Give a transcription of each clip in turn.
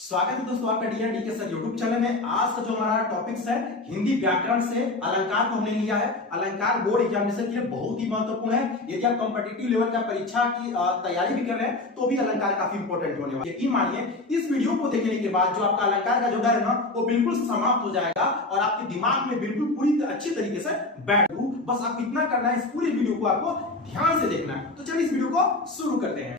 स्वागत है दोस्तों आपका डीएन डी के सर यूट्यूब चैनल में। आज का जो हमारा टॉपिक्स है हिंदी व्याकरण से अलंकार को हमने लिया है। अलंकार बोर्ड एग्जामिनेशन के लिए बहुत ही महत्वपूर्ण है। यदि आप कॉम्पिटिटिव लेवल का परीक्षा की तैयारी भी कर रहे हैं तो भी अलंकार काफी इंपॉर्टेंट होने वाला है। यकीन मानिए इस वीडियो को देखने के बाद जो आपका अलंकार का जो डर है ना वो बिल्कुल समाप्त हो जाएगा और आपके दिमाग में बिल्कुल पूरी अच्छी तरीके से बैठ जाएगा। बस आप इतना करना है, इस पूरी वीडियो को आपको ध्यान से देखना है। तो चलिए इस वीडियो को शुरू करते हैं।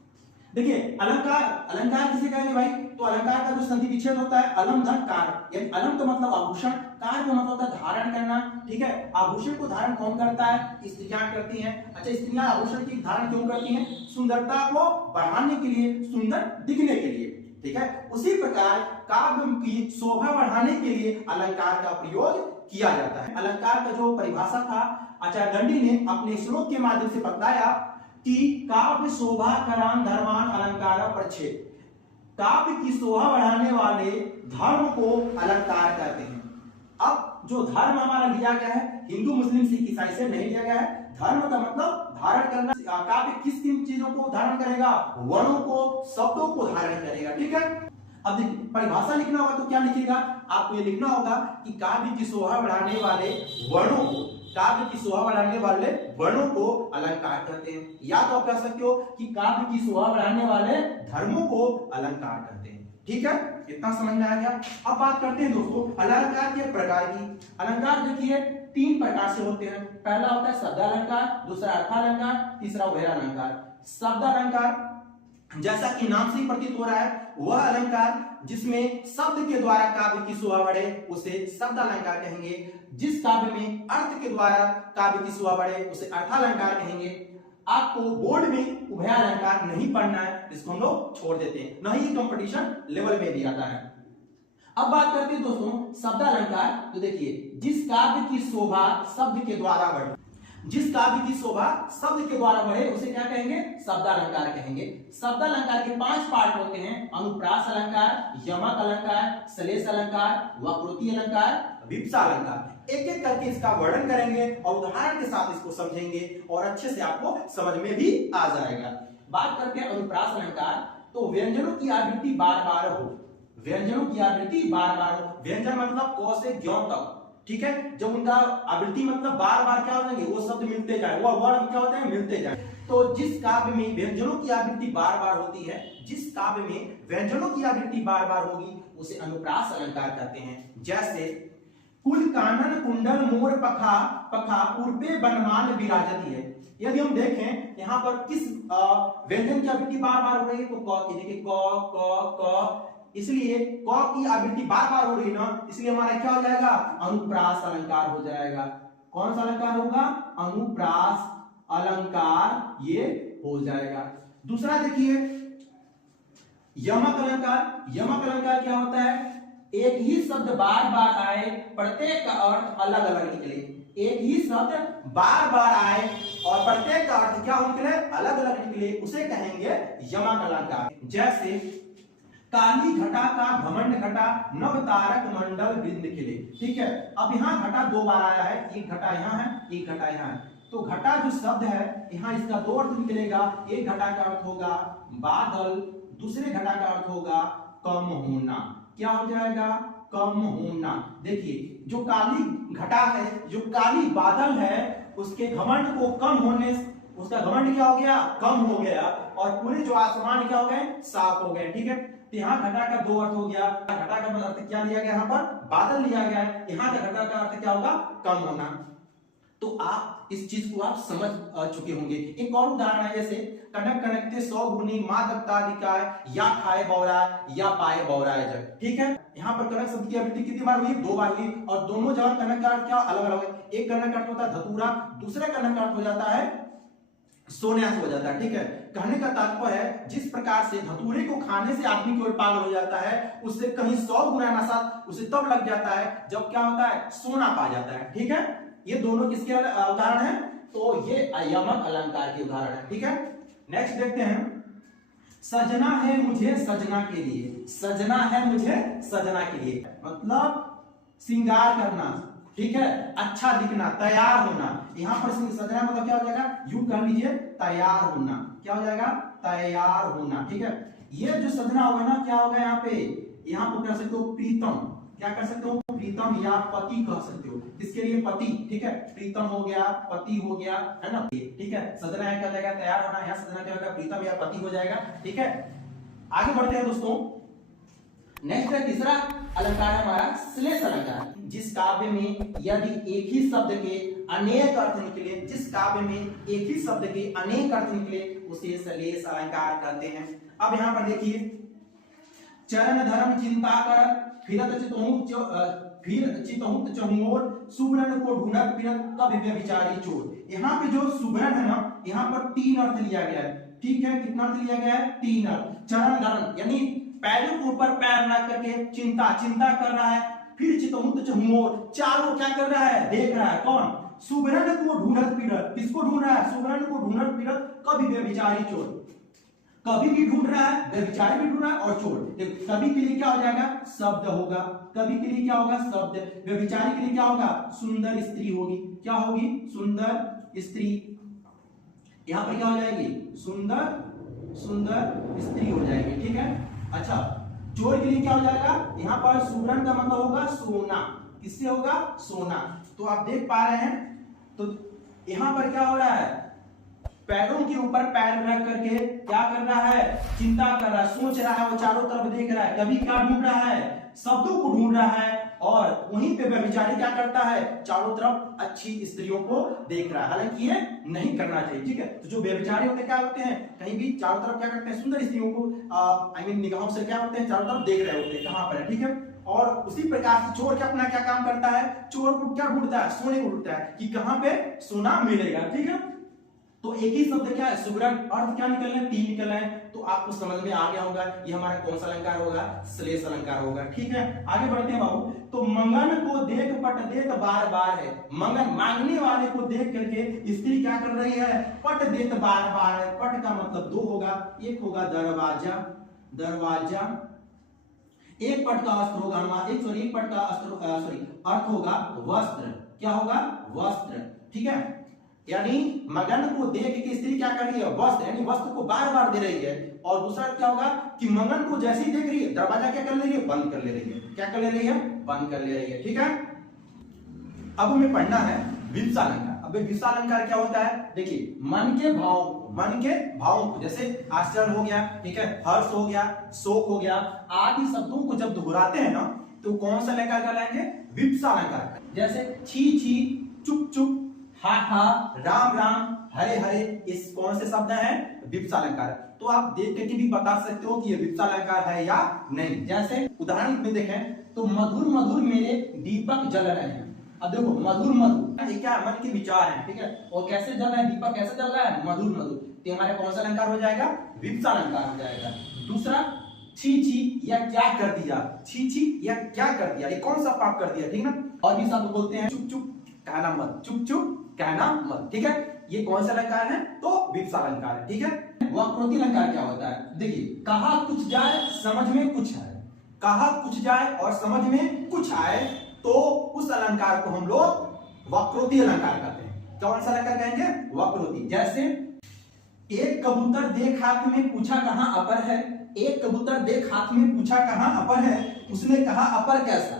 देखिए अलंकार, अलंकार किसे कहेंगे भाई? तो अलंकार का जो संधि विच्छेद होता है अलम धन कार, यानी अलम का मतलब आभूषण, कार का मतलब होता है धारण करना। ठीक है, आभूषण को धारण कौन करता है? स्त्रियां करती हैं। अच्छा, स्त्रियां आभूषण की धारण क्यों करती हैं? सुंदरता को बढ़ाने के लिए, सुंदर दिखने के लिए। ठीक है, उसी प्रकार काव्य की शोभा बढ़ाने के लिए अलंकार का प्रयोग किया जाता है। अलंकार का जो परिभाषा था आचार्य दंडी ने अपने श्लोक के माध्यम से बताया कि काव्य शोभा करान धर्मान अलंकार प्रच्छेद, काव्य की शोभा बढ़ाने वाले धर्म को अलंकार कहते हैं। अब जो धर्म हमारा लिया गया है हिंदू मुस्लिम सिख ईसाई से नहीं लिया गया है। धर्म का मतलब धारण करना। काव्य किस किन चीजों को धारण करेगा? वर्णों को, शब्दों को धारण करेगा। ठीक है, अब देखिए परिभाषा लिखना होगा तो क्या लिखिएगा? आपको ये लिखना होगा कि काव्य की शोभा बढ़ाने वाले वर्णों को, काव्य की शोभा बढ़ाने वाले वर्णों को अलंकार कहते हैं। या तो आप कह सकते हो कि काव्य की शोभा बढ़ाने वाले धर्मों को अलंकार कहते हैं। ठीक है, इतना समझ में आ गया। अब बात करते हैं दोस्तों अलंकार के प्रकार की। अलंकार देखिए तीन प्रकार से होते हैं। पहला होता है शब्दालंकार, दूसरा अर्थालंकार, तीसरा उभयालंकार। शब्दालंकार जैसा कि नाम से ही प्रतीत हो रहा है वह अलंकार जिसमें शब्द के द्वारा काव्य की शोभा बढ़े उसे शब्दालंकार कहेंगे। जिस काव्य में अर्थ के द्वारा काव्य की शोभा बढ़े उसे अर्थालंकार कहेंगे। आपको बोर्ड में उभयालंकार नहीं पढ़ना है, इसको हम लोग छोड़ देते हैं, नहीं कंपटीशन लेवल में भी आता है। अब बात करते हैं दोस्तों शब्दालंकार। तो देखिए जिस काव्य की शोभा शब्द के द्वारा बढ़े, जिस काव्य की शोभा शब्द के द्वारा बढ़े उसे क्या कहेंगे? शब्दालंकार कहेंगे। शब्दालंकार के 5 पार्ट होते हैं: अनुप्रास अलंकार, यमक अलंकार, श्लेष अलंकार, वक्रोक्ति अलंकार, विवक्षा अलंकार। एक एक करके इसका वर्णन करेंगे और उदाहरण के साथ इसको समझेंगे और अच्छे से आपको समझ में भी आ जाएगा। बात करते हैं अनुप्रास अलंकार। तो व्यंजनों की आवृत्ति बार बार हो, व्यंजनों की आवृत्ति बार बार हो। व्यंजन मतलब क से ज्ञ तक। ठीक है, जब उनका आवृत्ति मतलब बार बार क्या हो जाएंगे, वो शब्द मिलते जाए, वो वर्ड क्या होते हैं? मिलते जाए। तो जिस काव्य में व्यंजनों की आवृत्ति बार बार होती है, जिस काव्य में व्यंजनों की आवृत्ति बार बार होगी उसे अनुप्रास अलंकार कहते हैं। जैसे कुल कानन कुंडल मोर पखा, पखा पूर्वे बनमान विराजती है। यदि हम देखें यहाँ पर किस व्यंजन की आवृत्ति बार बार हो रही है तो क की। देखिए क क, इसलिए क की आवृत्ति बार बार हो रही है ना, इसलिए हमारा क्या हो जाएगा? अनुप्रास अलंकार हो जाएगा। कौन सा अलंकार होगा? अनुप्रास अलंकार ये हो जाएगा। दूसरा देखिए यमक अलंकार। यमक अलंकार क्या होता है? एक ही शब्द बार बार आए, प्रत्येक का अर्थ अलग अलग निकले। एक ही शब्द बार बार आए और प्रत्येक का अर्थ क्या निकले? अलग अलग निकले, उसे कहेंगे यमक अलंकार। जैसे काली घटा का घमंड घटा, नव तारक मंडल बिंद खिले। ठीक है, अब यहाँ घटा 2 बार आया है, एक घटा यहाँ है, एक घटा यहाँ है। तो घटा जो शब्द है यहाँ इसका 2 अर्थ निकलेगा। एक घटा का अर्थ होगा बादल, दूसरे घटा का अर्थ होगा कम होना। क्या हो जाएगा? कम होना। देखिए जो काली घटा है, जो काली बादल है, उसके घमंड को कम होने, उसका घमंड क्या हो गया? कम हो गया और पूरे जो आसमान क्या हो गए? साफ हो गए। ठीक है, तो यहाँ घटा का 2 अर्थ हो गया। घटा का अर्थ क्या लिया गया? यहाँ पर बादल लिया गया है। यहाँ का घटा का अर्थ क्या होगा? कम होना। तो आप इस चीज को आप समझ चुके होंगे। एक और उदाहरण है जैसे कनक कनकते 100 गुनी मां दत्ताधिकार, या खाए बौरा या पाए बौरा जग। ठीक है, यहाँ पर कनक शब्द की आवृत्ति कितनी बार हुई? 2 बार हुई और दोनों जगह कनक का अर्थ क्या अलग अलग है। एक कनक का अर्थ होता है धतूरा, दूसरा कनक का अर्थ हो जाता है सोन्यास हो जाता है। ठीक है, कहने का तात्पर्य है जिस प्रकार से धतूरे को खाने से आदमी की ओर पागल हो जाता है, उससे कहीं 100 गुना नशा उसे तब लग जाता है जब क्या होता है? सोना पा जाता है। ठीक है, ये दोनों किसके उदाहरण हैं? तो ये यमक अलंकार के उदाहरण है। ठीक है, नेक्स्ट देखते हैं सजना है मुझे सजना के लिए। सजना है मुझे सजना के लिए मतलब श्रृंगार करना। ठीक है, अच्छा दिखना, तैयार होना। यहाँ पर सजना मतलब क्या हो जाएगा? यूं कह लीजिए तैयार होना। क्या हो जाएगा? तैयार होना। ठीक है, ये जो सजना होगा ना क्या होगा? यहाँ पे यहाँ पर कह सकते हो प्रीतम, क्या कर सकते हो, प्रीतम या पति कह सकते हो, किसके लिए, पति, ठीक है, प्रीतम हो गया, पति हो गया, है ना, ठीक है। सजना है क्या हो जाएगा, तैयार होना, यहाँ सजना क्या होगा, प्रीतम या पति हो जाएगा, ठीक है। आगे बढ़ते हैं दोस्तों, नेक्स्ट है तीसरा अलंकार है हमारा श्लेष अलंकार। जिस काव्य में यदि एक ही शब्द के अनेक अर्थ निकले, जिस काव्य में एक ही शब्द के अनेक अर्थ निकले उसे श्लेष अलंकार कहते हैं। अब यहाँ पर देखिए, चरण धर्म चिंता कर फिरत चितहुत चहुओर सुब्रन को ढूंढत फिरत कब व्यभिचारी चोर। यहाँ पे जो सुब्रन है ना, यहाँ पर 3 अर्थ लिया गया है, ठीक है, कितना अर्थ लिया गया है, 3 अर्थ। चरण धर्म यानी पैरों के ऊपर पैर रख करके चिंता कर रहा है, फिर चितहुत चहुओर चारों क्या कर रहा है, देख रहा है, कौन, सुब्रन को ढूंढत फिरत, किसको ढूंढ रहा है, सुब्रन को ढूंढत फिरत कभी व्यभिचारी चोर, कभी भी ढूंढ रहा है, व्यभिचारी भी ढूंढ रहा है और चोर। कभी के लिए क्या हो जाएगा, शब्द होगा, कभी के लिए क्या होगा, शब्द, व्यभिचारी के लिए क्या होगा, सुंदर स्त्री होगी, क्या होगी, सुंदर स्त्री, यहां पर क्या हो जाएगी, सुंदर स्त्री हो जाएगी, ठीक है। अच्छा, चोर के लिए क्या हो जाएगा, यहां पर सुब्रन का मतलब होगा सोना, किससे होगा, सोना। तो आप देख पा रहे हैं, तो यहां पर क्या हो रहा है, पैरों के ऊपर पैर रख करके क्या कर रहा है, चिंता कर रहा है, सोच रहा है, वो चारों तरफ देख रहा है, कभी क्या ढूंढ रहा है, शब्दों को ढूंढ रहा है, और वहीं पे व्यभिचारी क्या करता है, चारों तरफ अच्छी स्त्रियों को देख रहा है। हालांकि ये नहीं करना चाहिए, ठीक है। तो जो व्यभिचारी होते क्या होते हैं, कहीं भी चारों तरफ क्या करते हैं, सुंदर स्त्रियों को आई मीन निगाहों से क्या होते हैं, चारों तरफ देख रहे होते हैं, कहां पर है, ठीक है। और उसी प्रकार से चोर क्या अपना क्या काम करता है, चोर को क्या ढूंढता है, सोने को ढूंढता है कि कहां पे सोना मिलेगा, ठीक है। तो एक ही शब्द क्या है, सुब्रन, अर्थ क्या निकल रहे हैं, 3 निकल रहे हैं। तो आपको समझ में आ गया होगा ये हमारा कौन सा अलंकार होगा, श्लेष अलंकार होगा, ठीक है। आगे बढ़ते हैं बाबू। तो मंगन को देख पट देत बार बार है, मंगन मांगने वाले को देख करके स्त्री क्या कर रही है, पट देत बार बार है। पट का मतलब 2 होगा, एक होगा दरवाजा, दरवाजा, एक पट का अस्त्र होगा हमारा, एक पट का अस्त्र अर्थ होगा वस्त्र, क्या होगा, वस्त्र, ठीक है। यानी मगन को देख के स्त्री क्या कर रही है, वस्त्र, यानी वस्त्र को बार बार दे रही है। और दूसरा क्या होगा कि मंगन को जैसे ही देख रही है, दरवाजा क्या कर ले रही है, बंद कर ले रही है, क्या कर ले रही है, बंद कर ले रही है, ठीक है। अब हमें पढ़ना है विप्सा अलंकार। अब विप्सा अलंकार क्या होता है, देखिए, मन के भावों को, जैसे आश्चर्य हो गया, ठीक है, हर्ष हो गया, शोक हो गया, आदि शब्दों को जब दोहराते हैं ना, तो कौन सा अलंकार कहलाएंगे, विप्सा अलंकार। जैसे छी छी, चुप चुप, हा हा, राम राम, हरे हरे, इस कौन से शब्द हैं, विप्सा अलंकार। तो आप देख करके भी बता सकते हो कि ये विप्सा अलंकार है या नहीं। जैसे उदाहरण में देखें तो मधुर मधुर मेरे दीपक जल रहे हैं। अब देखो मधुर मधुर, ये क्या, मन के विचार हैं, ठीक है। और कैसे जल रहा है, दीपक कैसे जल रहा है, मधुर मधुर। तो हमारे कौन सा अलंकार हो जाएगा, विप्सा अलंकार हो जाएगा। दूसरा, छी छी या क्या कर दिया, छी छी या क्या कर दिया, ये कौन सा पाप कर दिया, ठीक ना। और भी शब्द बोलते हैं, चुप चुप कहना मत, चुप चुप कहना मत, ठीक है। ये कौन सा अलंकार है, तो विप्सा अलंकार है, ठीक है। वक्रोक्ति अलंकार क्या होता है, देखिए, कहा कुछ जाए समझ में कुछ आए, कहा कुछ जाए और समझ में कुछ आए, तो उस अलंकार को हम लोग वक्रोक्ति अलंकार कहते हैं। कौन सा अलंकार कहेंगे, वक्रोक्ति। जैसे एक कबूतर देख हाथ में पूछा कहां अपर है, एक कबूतर देख हाथ में पूछा कहां अपर है, उसने कहा अपर कैसा,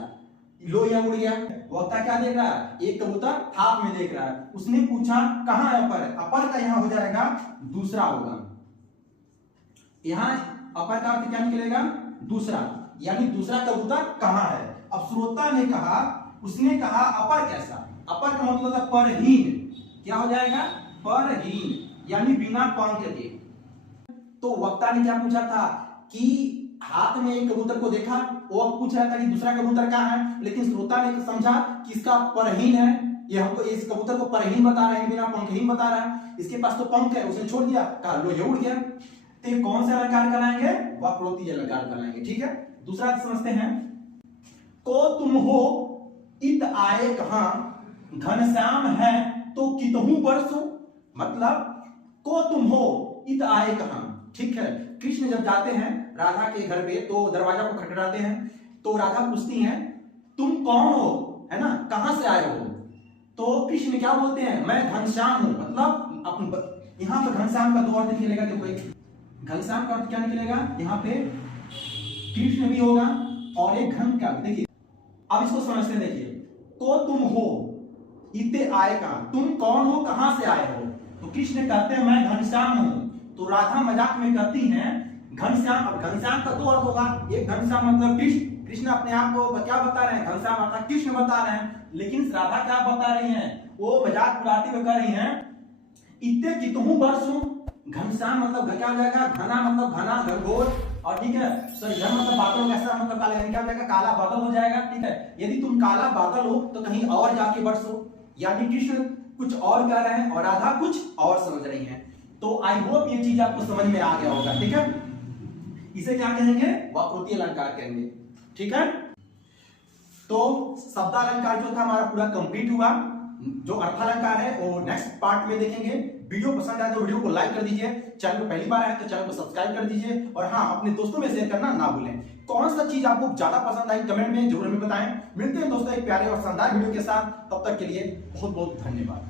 लो या उड़ गया। वक्ता क्या देख रहा है, एक कबूतर हाथ में देख रहा है, उसने पूछा कहां है अपर, अपर का यहां हो जाएगा दूसरा होगा, यहां अपर का अर्थ क्या निकलेगा, दूसरा, यानी दूसरा कबूतर कहां है। अब श्रोता ने कहा, उसने कहा अपर कैसा, अपर का मतलब है परहीन, क्या हो जाएगा, परहीन, यानी बिना पंख के। तो वक्ता ने क्या पूछा था कि हाथ में एक कबूतर को देखा, वो पूछ रहा था कि दूसरा कबूतर कहां है, लेकिन श्रोता ने समझा कि इसका परहीन है, ये हमको इस कबूतर को परहीन बता रहे हैं, बिना पंखहीन बता रहा है, इसके पास तो पंख है, उसने छोड़ दिया, कहा लो ये उड़ गया। तो ये कौन सा अलंकार कहलाएंगे, वक्रोक्ति अलंकार कहलाएंगे, ठीक है। दूसरा समझते हैं, को तुम हो इत आए कहां, घनश्याम है तो कितहु बरसो, मतलब को तुम हो इत आए कहां, ठीक है। कृष्ण जब जाते हैं राधा के घर पे तो दरवाजा को खटखटाते हैं, तो राधा पूछती हैं तुम कौन हो, है ना, कहां से आए हो। तो कृष्ण क्या बोलते हैं, मैं घनश्याम हूं, मतलब यहां पर घनश्याम का 2 अर्थ निकलेगा। देखो, घनश्याम का अर्थ क्या निकलेगा, यहाँ पे कृष्ण भी होगा और एक घन क्या, देखिए अब इसको समझते हैं। देखिए तो तुम हो, इते आए का, तुम कौन हो, कहां से आए हो? तो कृष्ण कहते हैं मैं घनश्याम हूं। तो राधा मजाक में कहती हैं घनश्याम। अब घनश्याम का दो अर्थ होगा, एक घनश्याम मतलब कृष्ण, कृष्ण अपने आप को क्या बता रहे हैं, घनश्याम अर्थात कृष्ण बता रहे हैं। लेकिन राधा क्या बता रही हैं, वो मजाक उड़ाते हुए कह रही हैं इतने कितहु वर्षों, घनश्याम मतलब क्या हो जाएगा, घना मतलब घना, घनघोर, और ठीक है सॉरी घन मतलब बादल, कैसा मतलब काला, क्या हो जाएगा, काला बादल हो जाएगा। ठीक है, यदि तुम काला बादल हो तो कहीं और जाके बरसो। यानी कृष्ण कुछ और कह रहे हैं और राधा कुछ और समझ रही हैं। तो आई होप ये चीज आपको समझ में आ गया होगा। ठीक है, इसे क्या कहेंगे, वक्रोक्ति अलंकार कहेंगे। ठीक है, तो शब्दालंकार जो था हमारा पूरा कंप्लीट हुआ। जो अर्थालंकार है वो नेक्स्ट पार्ट में देखेंगे। वीडियो पसंद आए तो वीडियो को लाइक कर दीजिए, चैनल को पहली बार आए तो चैनल को सब्सक्राइब कर दीजिए, और हाँ अपने दोस्तों में शेयर करना ना भूलें। कौन सा चीज आपको ज्यादा पसंद आई कमेंट में जरूर हमें बताएं। मिलते हैं दोस्तों एक प्यारे और शानदार वीडियो के साथ, तब तक के लिए बहुत बहुत धन्यवाद।